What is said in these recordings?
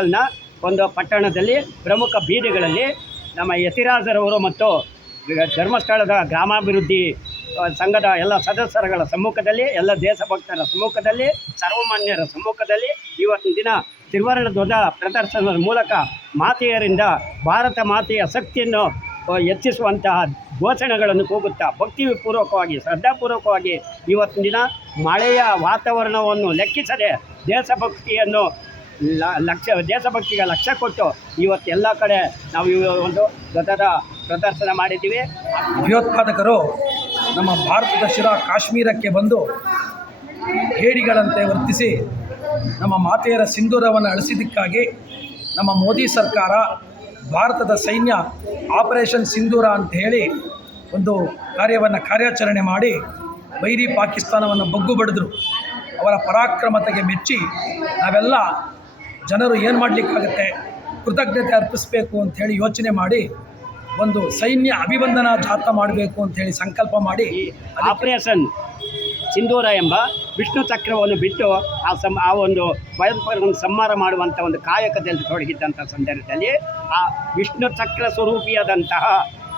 ಆನೇಕಲ್ನ ಒಂದು ಪಟ್ಟಣದಲ್ಲಿ ಪ್ರಮುಖ ಬೀದಿಗಳಲ್ಲಿ ನಮ್ಮ ಯತಿರಾಜರವರು ಮತ್ತು ಧರ್ಮಸ್ಥಳದ ಗ್ರಾಮಾಭಿವೃದ್ಧಿ ಸಂಘದ ಎಲ್ಲ ಸದಸ್ಯರುಗಳ ಸಮ್ಮುಖದಲ್ಲಿ, ಎಲ್ಲ ದೇಶಭಕ್ತರ ಸಮ್ಮುಖದಲ್ಲಿ, ಸರ್ವಮಾನ್ಯರ ಸಮ್ಮುಖದಲ್ಲಿ ಇವತ್ತಿನ ದಿನ ತ್ರಿವರ್ಣ ಧ್ವಜ ಪ್ರದರ್ಶನದ ಮೂಲಕ ಮಾತೆಯರಿಂದ ಭಾರತ ಮಾತೆಯ ಶಕ್ತಿಯನ್ನು ಹೆಚ್ಚಿಸುವಂತಹ ಘೋಷಣೆಗಳನ್ನು ಕೂಗುತ್ತಾ ಭಕ್ತಿಪೂರ್ವಕವಾಗಿ, ಶ್ರದ್ಧಾಪೂರ್ವಕವಾಗಿ ಇವತ್ತಿನ ದಿನ ಮಳೆಯ ವಾತಾವರಣವನ್ನು ಲೆಕ್ಕಿಸದೆ ದೇಶಭಕ್ತಿಯನ್ನು ಲಕ್ಷ, ದೇಶಭಕ್ತಿಗೆ ಲಕ್ಷ ಕೊಟ್ಟು ಇವತ್ತೆಲ್ಲ ಕಡೆ ನಾವು ಒಂದು ಗತದ ಪ್ರದರ್ಶನ ಮಾಡಿದ್ದೀವಿ. ಭಯೋತ್ಪಾದಕರು ನಮ್ಮ ಭಾರತದ ಶಿರಾ ಕಾಶ್ಮೀರಕ್ಕೆ ಬಂದು ಹೇಡಿಗಳಂತೆ ವರ್ತಿಸಿ ನಮ್ಮ ಮಾತೆಯರ ಸಿಂಧೂರವನ್ನು ಅಳಿಸಿದ್ದಕ್ಕಾಗಿ ನಮ್ಮ ಮೋದಿ ಸರ್ಕಾರ ಭಾರತದ ಸೈನ್ಯ ಆಪರೇಷನ್ ಸಿಂಧೂರ ಅಂತ ಹೇಳಿ ಒಂದು ಕಾರ್ಯವನ್ನು ಕಾರ್ಯಾಚರಣೆ ಮಾಡಿ ಬೈರಿ ಪಾಕಿಸ್ತಾನವನ್ನು ಬಗ್ಗು ಬಡಿದ್ರು. ಅವರ ಪರಾಕ್ರಮತೆಗೆ ಮೆಚ್ಚಿ ನಾವೆಲ್ಲ ಜನರು ಏನು ಮಾಡಲಿಕ್ಕಾಗುತ್ತೆ? ಕೃತಜ್ಞತೆ ಅರ್ಪಿಸಬೇಕು ಅಂಥೇಳಿ ಯೋಚನೆ ಮಾಡಿ, ಒಂದು ಸೈನ್ಯ ಅಭಿವಂದನಾ ಜಾಥಾ ಮಾಡಬೇಕು ಅಂಥೇಳಿ ಸಂಕಲ್ಪ ಮಾಡಿ ಆಪರೇಷನ್ ಸಿಂಧೂರ ಎಂಬ ವಿಷ್ಣು ಚಕ್ರವನ್ನು ಬಿಟ್ಟು ಆ ಸಮ್ ಆ ಒಂದು ಭಯೋತ್ಪಾದಕರನ್ನು ಸಂಹಾರ ಮಾಡುವಂಥ ಒಂದು ಕಾಯಕದಲ್ಲಿ ತೊಡಗಿದ್ದಂಥ ಸಂದರ್ಭದಲ್ಲಿ ಆ ವಿಷ್ಣು ಚಕ್ರ ಸ್ವರೂಪಿಯಾದಂತಹ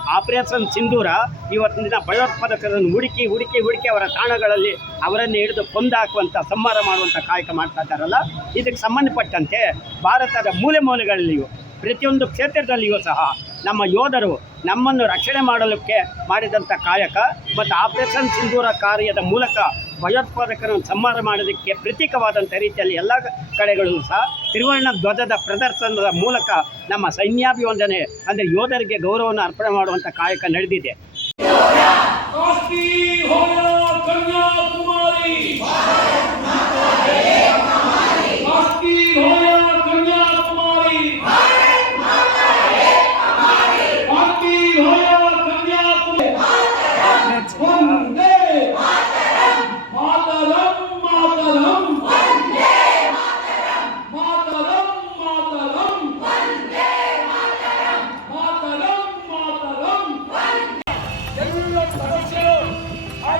ಆಪರೇಷನ್ ಸಿಂಧೂರ ಇವತ್ತಿನ ದಿನ ಭಯೋತ್ಪಾದಕರನ್ನು ಹುಡುಕಿ ಹುಡುಕಿ ಹುಡುಕಿ ಅವರ ತಾಣಗಳಲ್ಲಿ ಅವರನ್ನು ಹಿಡಿದು ಕೊಂದಾಕುವಂಥ ಸಂಹಾರ ಮಾಡುವಂಥ ಕಾಯಕ ಮಾಡ್ತಾ ಇದ್ದಾರಲ್ಲ? ಇದಕ್ಕೆ ಸಂಬಂಧಪಟ್ಟಂತೆ ಭಾರತದ ಮೂಲೆ ಮೂಲೆಗಳಲ್ಲಿಯೂ ಪ್ರತಿಯೊಂದು ಕ್ಷೇತ್ರದಲ್ಲಿಯೂ ಸಹ ನಮ್ಮ ಯೋಧರು ನಮ್ಮನ್ನು ರಕ್ಷಣೆ ಮಾಡಲಿಕ್ಕೆ ಮಾಡಿದಂಥ ಕಾಯಕ ಮತ್ತು ಆಪರೇಷನ್ ಸಿಂಧೂರ ಕಾರ್ಯದ ಮೂಲಕ ಭಯೋತ್ಪಾದಕರನ್ನು ಸಂಹಾರ ಮಾಡೋದಕ್ಕೆ ಪ್ರತೀಕವಾದಂಥ ರೀತಿಯಲ್ಲಿ ಎಲ್ಲ ಕಡೆಗಳಲ್ಲೂ ಸಹ ತ್ರಿವರ್ಣ ಧ್ವಜದ ಪ್ರದರ್ಶನದ ಮೂಲಕ ನಮ್ಮ ಸೈನ್ಯಾಭಿವಂದನೆ ಅಂದರೆ ಯೋಧರಿಗೆ ಗೌರವವನ್ನು ಅರ್ಪಣೆ ಮಾಡುವಂಥ ಕಾಯಕ ನಡೆದಿದೆ. ಕನ್ಯಾಕುಮಾರಿ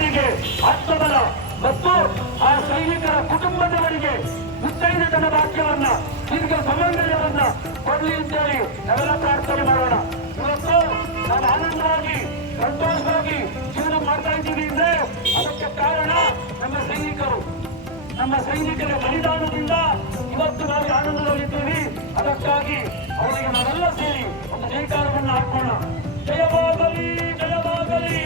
ಸೈನಿಕರಿಗೆ ಆತ್ಮಬಲ ಮತ್ತು ಆ ಸೈನಿಕರ ಕುಟುಂಬದವರಿಗೆ ಮುತ್ತೈದತನ ವಾಕ್ಯವನ್ನ ದೀರ್ಘ ಸಮನ್ವಯವನ್ನ ಕೊಡಲಿ ಅಂತೇಳಿ ನಾವೆಲ್ಲ ಪ್ರಾರ್ಥನೆ ಮಾಡೋಣ. ಇವತ್ತು ನಾನು ಆನಂದವಾಗಿ, ಸಂತೋಷವಾಗಿ ಜೀವನ ಮಾಡ್ತಾ ಇದ್ದೀವಿ ಅಂದ್ರೆ ಅದಕ್ಕೆ ಕಾರಣ ನಮ್ಮ ಸೈನಿಕರು. ನಮ್ಮ ಸೈನಿಕರ ಬಲಿದಾನದಿಂದ ಇವತ್ತು ನಾವು ಆನಂದದಲ್ಲಿದ್ದೀವಿ. ಅದಕ್ಕಾಗಿ ಅವರಿಗೆ ನಾವೆಲ್ಲ ಸೇರಿ ಒಂದು ಜೈಕಾರವನ್ನು ಹಾಕೋಣ. ಜಯವಾಗಲಿ ಜಯವಾಗಲಿ.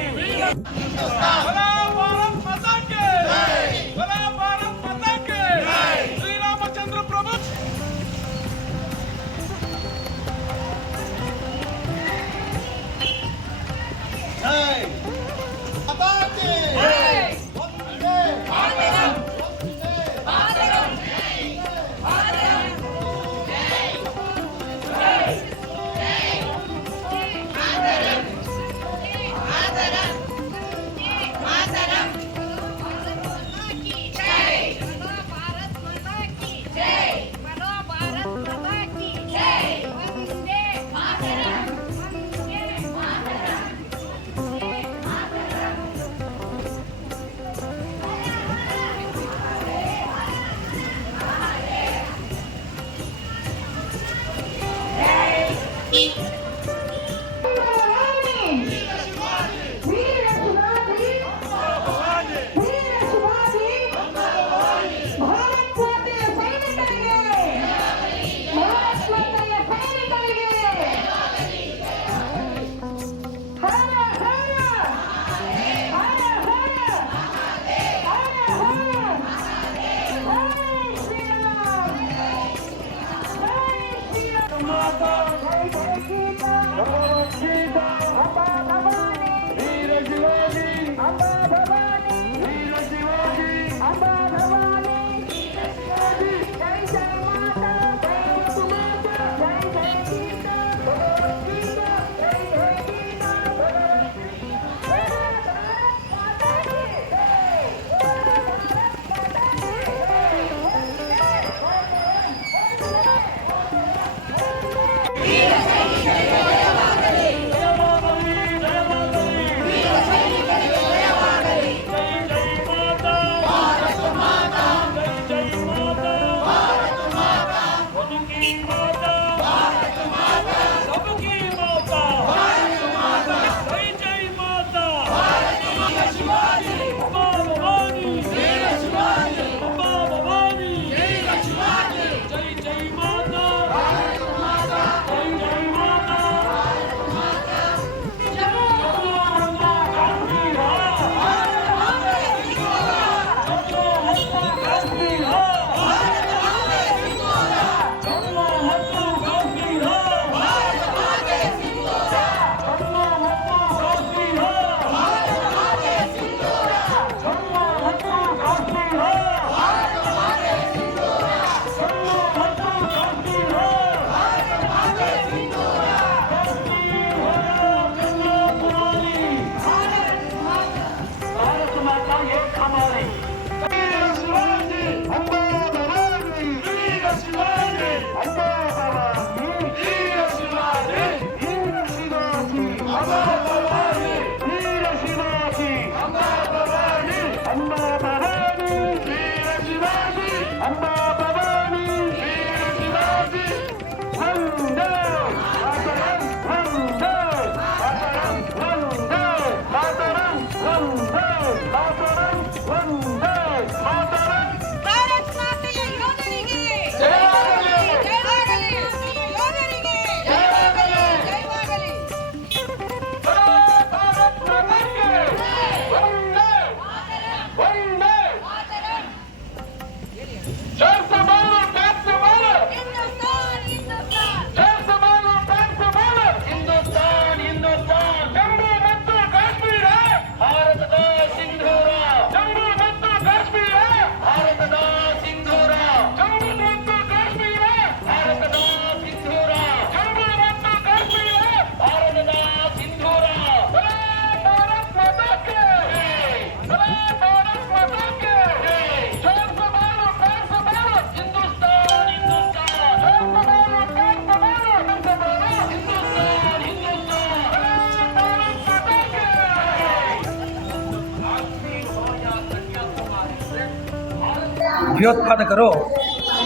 ಭಯೋತ್ಪಾದಕರು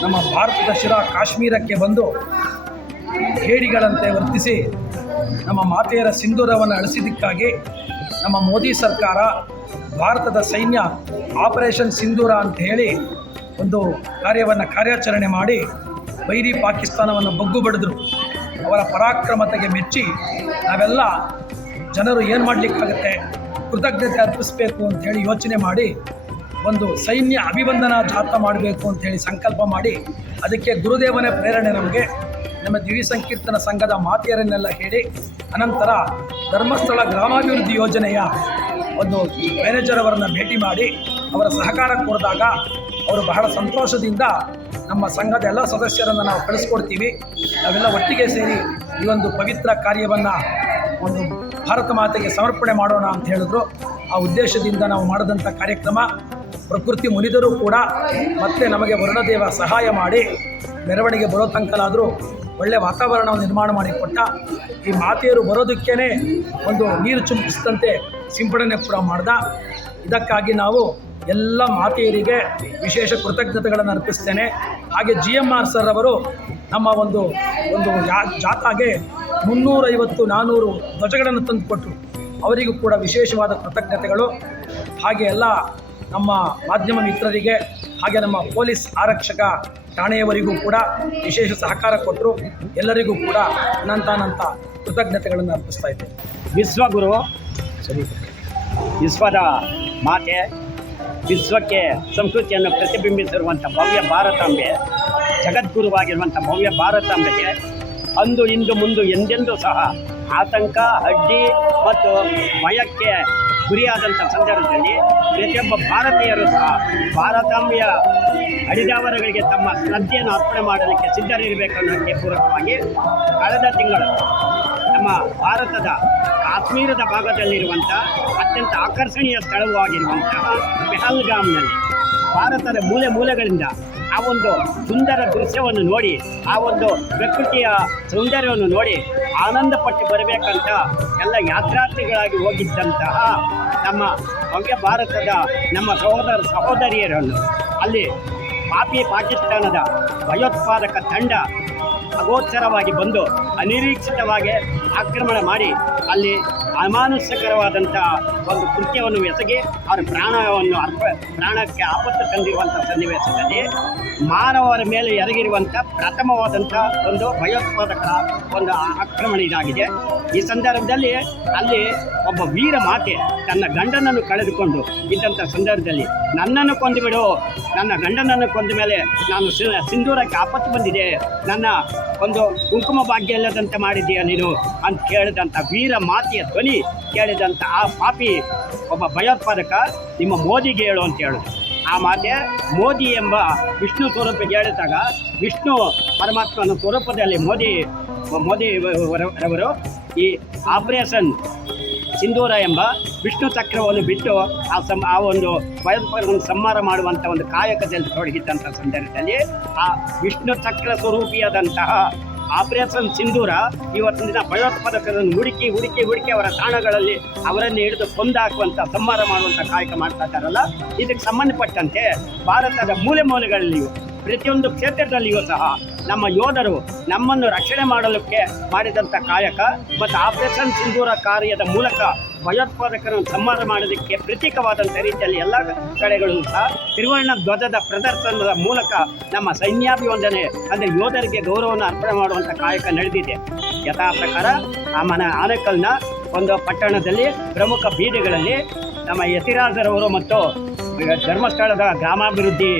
ನಮ್ಮ ಭಾರತದ ಶಿರಾ ಕಾಶ್ಮೀರಕ್ಕೆ ಬಂದು ಹೇಡಿಗಳಂತೆ ವರ್ತಿಸಿ ನಮ್ಮ ಮಾತೆಯರ ಸಿಂಧೂರವನ್ನು ಅಳಿಸಿದ್ದಕ್ಕಾಗಿ ನಮ್ಮ ಮೋದಿ ಸರ್ಕಾರ ಭಾರತದ ಸೈನ್ಯ ಆಪರೇಷನ್ ಸಿಂಧೂರ ಅಂತ ಹೇಳಿ ಒಂದು ಕಾರ್ಯವನ್ನು ಕಾರ್ಯಾಚರಣೆ ಮಾಡಿ ಬೈರಿ ಪಾಕಿಸ್ತಾನವನ್ನು ಬಗ್ಗು ಬಡಿದ್ರು. ಅವರ ಪರಾಕ್ರಮತೆಗೆ ಮೆಚ್ಚಿ ನಾವೆಲ್ಲ ಜನರು ಏನು ಮಾಡಲಿಕ್ಕಾಗುತ್ತೆ? ಕೃತಜ್ಞತೆ ಅರ್ಪಿಸಬೇಕು ಅಂಥೇಳಿ ಯೋಚನೆ ಮಾಡಿ ಒಂದು ಸೈನ್ಯ ಅಭಿವಂದನಾ ಜಾಥಾ ಮಾಡಬೇಕು ಅಂಥೇಳಿ ಸಂಕಲ್ಪ ಮಾಡಿ ಅದಕ್ಕೆ ಗುರುದೇವನೇ ಪ್ರೇರಣೆ ನಮಗೆ. ನಮ್ಮ ದಿವಿ ಸಂಕೀರ್ತನ ಸಂಘದ ಮಾತೆಯರನ್ನೆಲ್ಲ ಹೇಳಿ ಅನಂತರ ಧರ್ಮಸ್ಥಳ ಗ್ರಾಮಾಭಿವೃದ್ಧಿ ಯೋಜನೆಯ ಒಂದು ಮ್ಯಾನೇಜರ್ ಅವರನ್ನು ಭೇಟಿ ಮಾಡಿ ಅವರ ಸಹಕಾರ ಕೋರಿದಾಗ ಅವರು ಬಹಳ ಸಂತೋಷದಿಂದ ನಮ್ಮ ಸಂಘದ ಎಲ್ಲ ಸದಸ್ಯರನ್ನು ನಾವು ಕಳಿಸ್ಕೊಡ್ತೀವಿ. ನಾವೆಲ್ಲ ಒಟ್ಟಿಗೆ ಸೇರಿ ಈ ಒಂದು ಪವಿತ್ರ ಕಾರ್ಯವನ್ನು ಒಂದು ಭಾರತ ಮಾತೆಗೆ ಸಮರ್ಪಣೆ ಮಾಡೋಣ ಅಂತ ಹೇಳಿದ್ರು. ಆ ಉದ್ದೇಶದಿಂದ ನಾವು ಮಾಡಿದಂಥ ಕಾರ್ಯಕ್ರಮ ಪ್ರಕೃತಿ ಮುನಿದರೂ ಕೂಡ ಮತ್ತೆ ನಮಗೆ ವರುಣದೇವ ಸಹಾಯ ಮಾಡಿ ಮೆರವಣಿಗೆ ಬರೋ ತನಕಲಾದರೂ ಒಳ್ಳೆಯ ವಾತಾವರಣವನ್ನು ನಿರ್ಮಾಣ ಮಾಡಿಕೊಟ್ಟ ಈ ಮಾತೆಯರು ಬರೋದಕ್ಕೇ ಒಂದು ನೀರು ಚುಂಬಿಸಿದಂತೆ ಸಿಂಪಡಣೆ ಕೂಡ ಮಾಡ್ದ. ಇದಕ್ಕಾಗಿ ನಾವು ಎಲ್ಲ ಮಾತೆಯರಿಗೆ ವಿಶೇಷ ಕೃತಜ್ಞತೆಗಳನ್ನು ಅರ್ಪಿಸ್ತೇನೆ. ಹಾಗೆ ಜಿ ಎಂ ಆರ್ ಸರ್ ಅವರು ನಮ್ಮ ಒಂದು ಒಂದು ಯಾ ಜಾಥಾಗೆ ಮುನ್ನೂರೈವತ್ತು ನಾನ್ನೂರು ಧ್ವಜಗಳನ್ನು ತಂದುಕೊಟ್ರು. ಅವರಿಗೂ ಕೂಡ ವಿಶೇಷವಾದ ಕೃತಜ್ಞತೆಗಳು. ಹಾಗೆ ಎಲ್ಲ ನಮ್ಮ ಮಾಧ್ಯಮ ಮಿತ್ರರಿಗೆ ಹಾಗೆ ನಮ್ಮ ಪೊಲೀಸ್ ಆರಕ್ಷಕ ಠಾಣೆಯವರಿಗೂ ಕೂಡ ವಿಶೇಷ ಸಹಕಾರ ಕೊಟ್ಟರು. ಎಲ್ಲರಿಗೂ ಕೂಡ ಅನಂತಾನಂತ ಕೃತಜ್ಞತೆಗಳನ್ನು ಅರ್ಪಿಸ್ತಾ ಇದ್ದೇನೆ. ವಿಶ್ವಗುರು ವಿಶ್ವದ ಮಾತೆ, ವಿಶ್ವಕ್ಕೆ ಸಂಸ್ಕೃತಿಯನ್ನು ಪ್ರತಿಬಿಂಬಿಸಿರುವಂಥ ಭವ್ಯ ಭಾರತಾಂಬೆ, ಜಗದ್ಗುರುವಾಗಿರುವಂಥ ಭವ್ಯ ಭಾರತಾಂಬೆಗೆ ಅಂದು, ಇಂದು, ಮುಂದು ಎಂದೆಂದೂ ಸಹ ಆತಂಕ, ಅಡ್ಡಿ ಮತ್ತು ಭಯಕ್ಕೆ ಗುರಿಯಾದಂಥ ಸಂದರ್ಭದಲ್ಲಿ ಪ್ರತಿಯೊಬ್ಬ ಭಾರತೀಯರು ಸಹ ಭಾರತಾಂಬೆಯ ಅಡಿದಾವರಗಳಿಗೆ ತಮ್ಮ ಶ್ರದ್ಧೆಯನ್ನು ಅರ್ಪಣೆ ಮಾಡಲಿಕ್ಕೆ ಸಿದ್ಧರಿರಬೇಕನ್ನೋದಕ್ಕೆ ಪೂರಕವಾಗಿ ಕಳೆದ ತಿಂಗಳು ನಮ್ಮ ಭಾರತದ ಕಾಶ್ಮೀರದ ಭಾಗದಲ್ಲಿರುವಂಥ ಅತ್ಯಂತ ಆಕರ್ಷಣೀಯ ಸ್ಥಳವಾಗಿರುವಂತಹ ಪೆಹಲ್ಗಾಮ್ನಲ್ಲಿ ಭಾರತದ ಮೂಲೆ ಮೂಲೆಗಳಿಂದ ಆ ಒಂದು ಸುಂದರ ದೃಶ್ಯವನ್ನು ನೋಡಿ, ಆ ಒಂದು ಪ್ರಕೃತಿಯ ಸೌಂದರ್ಯವನ್ನು ನೋಡಿ ಆನಂದ ಪಟ್ಟು ಬರಬೇಕಂತ ಎಲ್ಲ ಯಾತ್ರಾರ್ಥಿಗಳಾಗಿ ಹೋಗಿದ್ದಂತಹ ನಮ್ಮ ಭವ್ಯ ಭಾರತದ ನಮ್ಮ ಸಹೋದರ ಸಹೋದರಿಯರನ್ನು ಅಲ್ಲಿ ಪಾಪಿ ಪಾಕಿಸ್ತಾನದ ಭಯೋತ್ಪಾದಕ ತಂಡ ಅಗೋಚರವಾಗಿ ಬಂದು ಅನಿರೀಕ್ಷಿತವಾಗಿ ಆಕ್ರಮಣ ಮಾಡಿ ಅಲ್ಲಿ ಅಮಾನುಷ್ಯಕರವಾದಂಥ ಒಂದು ಕೃತ್ಯವನ್ನು ಎಸಗಿ ಅವರ ಪ್ರಾಣವನ್ನು ಅರ್ಪ ಪ್ರಾಣಕ್ಕೆ ಆಪತ್ತು ತಂದಿರುವಂಥ ಸನ್ನಿವೇಶದಲ್ಲಿ ಮಾನವರ ಮೇಲೆ ಎರಗಿರುವಂಥ ಪ್ರಥಮವಾದಂಥ ಒಂದು ಭಯೋತ್ಪಾದಕರ ಒಂದು ಆಕ್ರಮಣ ಇದಾಗಿದೆ. ಈ ಸಂದರ್ಭದಲ್ಲಿ ಅಲ್ಲಿ ಒಬ್ಬ ವೀರ ಮಾತೆ ತನ್ನ ಗಂಡನನ್ನು ಕಳೆದುಕೊಂಡು ಇದ್ದಂಥ ಸಂದರ್ಭದಲ್ಲಿ ನನ್ನನ್ನು ಕೊಂದು ಬಿಡು. ನನ್ನ ಗಂಡನನ್ನು ಕೊಂದ ಮೇಲೆ ನಾನು ಸಿಂಧೂರಕ್ಕೆ ಆಪತ್ತು ಬಂದಿದೆ. ನನ್ನ ಒಂದು ಕುಂಕುಮ ಭಾಗ್ಯ ಇಲ್ಲದಂತೆ ಮಾಡಿದೀಯ ನೀನು ಅಂತ ಕೇಳಿದಂಥ ವೀರ ಮಾತೆಯ ಧ್ವನಿ ಕೇಳಿದಂಥ ಆ ಪಾಪಿ ಒಬ್ಬ ಭಯೋತ್ಪಾದಕ ನಿಮ್ಮ ಮೋದಿಗೆ ಹೇಳು ಅಂತ ಹೇಳಿದ್ರು ಆ ಮಾತೆ ಮೋದಿ ಎಂಬ ವಿಷ್ಣು ಸ್ವರೂಪಕ್ಕೆ ಹೇಳಿದಾಗ ವಿಷ್ಣು ಪರಮಾತ್ಮನ ಸ್ವರೂಪದಲ್ಲಿ ಮೋದಿ ಮೋದಿ ರವರು ಈ ಆಪರೇಷನ್ ಸಿಂಧೂರ ಎಂಬ ವಿಷ್ಣು ಚಕ್ರವನ್ನು ಬಿಟ್ಟು ಆ ಸಂ ಆ ಒಂದು ಭಯೋತ್ಪಾದಕವನ್ನು ಸಂಹಾರ ಮಾಡುವಂಥ ಒಂದು ಕಾಯಕದಲ್ಲಿ ತೊಡಗಿದ್ದಂಥ ಸಂದರ್ಭದಲ್ಲಿ ಆ ವಿಷ್ಣು ಚಕ್ರ ಸ್ವರೂಪಿಯಾದಂತಹ ಆಪರೇಷನ್ ಸಿಂಧೂರ ಇವತ್ತಿನ ದಿನ ಭಯೋತ್ಪಾದಕರನ್ನು ಹುಡುಕಿ ಹುಡುಕಿ ಹುಡುಕಿ ಅವರ ತಾಣಗಳಲ್ಲಿ ಅವರನ್ನು ಹಿಡಿದು ಕೊಂದಾಕುವಂಥ, ಸಂಹಾರ ಮಾಡುವಂಥ ಕಾಯಕ ಮಾಡ್ತಾ ಇದ್ದಾರಲ್ಲ? ಇದಕ್ಕೆ ಸಂಬಂಧಪಟ್ಟಂತೆ ಭಾರತದ ಮೂಲೆ ಮೂಲೆಗಳಲ್ಲಿಯೂ ಪ್ರತಿಯೊಂದು ಕ್ಷೇತ್ರದಲ್ಲಿಯೂ ಸಹ ನಮ್ಮ ಯೋಧರು ನಮ್ಮನ್ನು ರಕ್ಷಣೆ ಮಾಡಲಿಕ್ಕೆ ಮಾಡಿದಂಥ ಕಾಯಕ ಮತ್ತು ಆಪರೇಷನ್ ಸಿಂಧೂರ ಕಾರ್ಯದ ಮೂಲಕ ಭಯೋತ್ಪಾದಕರನ್ನು ಸಂಹಾರ ಮಾಡೋದಕ್ಕೆ ಪ್ರತೀಕವಾದಂಥ ರೀತಿಯಲ್ಲಿ ಎಲ್ಲ ಕಡೆಗಳು ಸಹ ತ್ರಿವರ್ಣ ಧ್ವಜದ ಪ್ರದರ್ಶನದ ಮೂಲಕ ನಮ್ಮ ಸೈನ್ಯಾಭಿವಂದನೆ ಅಂದರೆ ಯೋಧರಿಗೆ ಗೌರವವನ್ನು ಅರ್ಪಣೆ ಮಾಡುವಂಥ ಕಾಯಕ ನಡೆದಿದೆ. ಯಥಾ ಪ್ರಕಾರ ಆ ಮನ ಆನೇಕಲ್ನ ಒಂದು ಪಟ್ಟಣದಲ್ಲಿ ಪ್ರಮುಖ ಬೀದಿಗಳಲ್ಲಿ ನಮ್ಮ ಯತಿರಾಜರವರು ಮತ್ತು ಧರ್ಮಸ್ಥಳದ ಗ್ರಾಮಾಭಿವೃದ್ಧಿ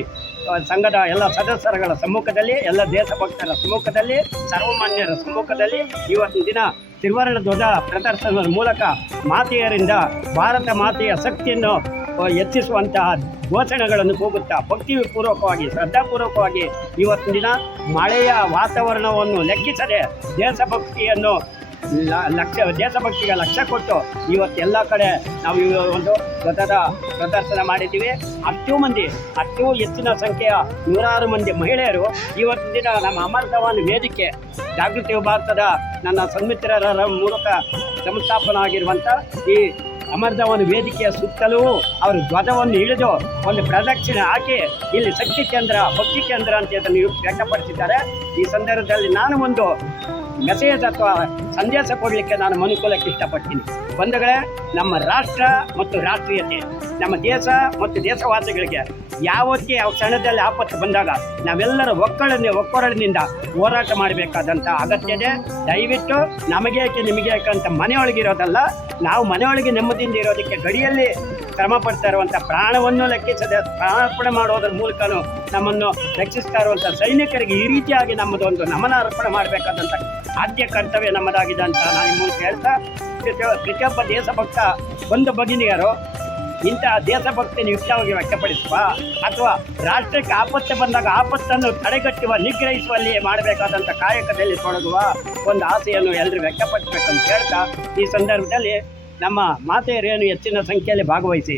ಸಂಘದ ಎಲ್ಲ ಸದಸ್ಯರುಗಳ ಸಮ್ಮುಖದಲ್ಲಿ, ಎಲ್ಲ ದೇಶಭಕ್ತರ ಸಮ್ಮುಖದಲ್ಲಿ, ಸರ್ವಮಾನ್ಯರ ಸಮ್ಮುಖದಲ್ಲಿ ಇವತ್ತಿನ ದಿನ ತ್ರಿವರ್ಣ ಧ್ವಜ ಪ್ರದರ್ಶನದ ಮೂಲಕ ಮಾತೆಯರಿಂದ ಭಾರತ ಮಾತೆಯ ಶಕ್ತಿಯನ್ನು ಹೆಚ್ಚಿಸುವಂತಹ ಘೋಷಣೆಗಳನ್ನು ಕೂಗುತ್ತಾ ಭಕ್ತಿಪೂರ್ವಕವಾಗಿ, ಶ್ರದ್ಧಾಪೂರ್ವಕವಾಗಿ ಇವತ್ತಿನ ದಿನ ಮಳೆಯ ವಾತಾವರಣವನ್ನು ಲೆಕ್ಕಿಸದೆ ದೇಶಭಕ್ತಿಯನ್ನು ಲ- ಲಕ್ಷ್ಯ ದೇಶಭಕ್ತಿಗೆ ಲಕ್ಷ ಕೊಟ್ಟು ಇವತ್ತೆಲ್ಲ ಕಡೆ ನಾವು ಒಂದು ಧ್ವಜದ ಪ್ರದರ್ಶನ ಮಾಡಿದ್ದೀವಿ. ಅಷ್ಟು ಮಂದಿ ಅಷ್ಟು ಹೆಚ್ಚಿನ ಸಂಖ್ಯೆಯ ನೂರಾರು ಮಂದಿ ಮಹಿಳೆಯರು ಇವತ್ತಿನ ದಿನ ನಮ್ಮ ಅಮರ್ ಧವಾನ್ ವೇದಿಕೆ ಜಾಗೃತಿ ಭಾರತದ ನನ್ನ ಸನ್ಮಿತ್ರರ ಮೂಲಕ ಸಂಸ್ಥಾಪನ ಆಗಿರುವಂಥ ಈ ಅಮರ್ದವನ ವೇದಿಕೆಯ ಸುತ್ತಲೂ ಅವರು ಧ್ವಜವನ್ನು ಹಿಡಿದು ಒಂದು ಪ್ರದಕ್ಷಿಣೆ ಹಾಕಿ ಇಲ್ಲಿ ಶಕ್ತಿ ಕೇಂದ್ರ, ಭಕ್ತಿ ಕೇಂದ್ರ ಅಂತ ಇದನ್ನು ವ್ಯಕ್ತಪಡಿಸಿದ್ದಾರೆ. ಈ ಸಂದರ್ಭದಲ್ಲಿ ನಾನು ಒಂದು ಮೆಸೇಜ್ ಅಥವಾ ಸಂದೇಶ ಕೊಡಲಿಕ್ಕೆ ನಾನು ಮನುಕೂಲಕ್ಕೆ ಇಷ್ಟಪಡ್ತೀನಿ. ಬಂಧುಗಳೇ, ನಮ್ಮ ರಾಷ್ಟ್ರ ಮತ್ತು ರಾಷ್ಟ್ರೀಯತೆ, ನಮ್ಮ ದೇಶ ಮತ್ತು ದೇಶವಾಸಿಗಳಿಗೆ ಯಾವತ್ತೇ ಯಾವ ಕ್ಷಣದಲ್ಲಿ ಆಪತ್ತು ಬಂದಾಗ ನಾವೆಲ್ಲರೂ ಒಕ್ಕಳಿನ ಒಕ್ಕೊರಳಿನಿಂದ ಹೋರಾಟ ಮಾಡಬೇಕಾದಂಥ ಅಗತ್ಯ ಇದೆ. ದಯವಿಟ್ಟು ನಮಗೆ ಯಾಕೆ ನಿಮಗೆ ಯಾಕೆ ಅಂತ ಮನೆಯೊಳಗಿರೋದಲ್ಲ ನಾವು ಮನೆಯೊಳಗೆ ನೆಮ್ಮದಿಯಿಂದ ಇರೋದಕ್ಕೆ ಗಡಿಯಲ್ಲಿ ಕ್ರಮ ಪಡ್ತಾ ಇರುವಂಥ ಪ್ರಾಣವನ್ನು ಲೆಕ್ಕಿಸದೆ ಪ್ರಾಣಾರ್ಪಣೆ ಮಾಡೋದ್ರ ಮೂಲಕನೂ ನಮ್ಮನ್ನು ರಕ್ಷಿಸ್ತಾ ಇರುವಂಥ ಸೈನಿಕರಿಗೆ ಈ ರೀತಿಯಾಗಿ ನಮ್ಮದೊಂದು ನಮನ ಅರ್ಪಣೆ ಮಾಡಬೇಕಾದಂಥ ಆದ್ಯ ಕರ್ತವ್ಯ ನಮ್ಮದಾಗಿದೆ ಅಂತ ನಾನು ನಿಮ್ಮನ್ನು ಹೇಳ್ತಾ ಪ್ರತಿಯೊ- ಪ್ರತಿಯೊಬ್ಬ ದೇಶಭಕ್ತ ಒಂದು ಭಗಿನಿಯರು ಇಂತಹ ದೇಶಭಕ್ತಿಯನ್ನು ಯುಕ್ತವಾಗಿ ವ್ಯಕ್ತಪಡಿಸುವ ಅಥವಾ ರಾಷ್ಟ್ರಕ್ಕೆ ಆಪತ್ತು ಬಂದಾಗ ಆಪತ್ತನ್ನು ತಡೆಗಟ್ಟುವ, ನಿಗ್ರಹಿಸುವಲ್ಲಿ ಮಾಡಬೇಕಾದಂಥ ಕಾಯಕದಲ್ಲಿ ತೊಡಗುವ ಒಂದು ಆಸೆಯನ್ನು ಎಲ್ಲರೂ ವ್ಯಕ್ತಪಡಿಸಬೇಕಂತ ಹೇಳ್ತಾ, ಈ ಸಂದರ್ಭದಲ್ಲಿ ನಮ್ಮ ಮಾತೆಯರೇನು ಹೆಚ್ಚಿನ ಸಂಖ್ಯೆಯಲ್ಲಿ ಭಾಗವಹಿಸಿ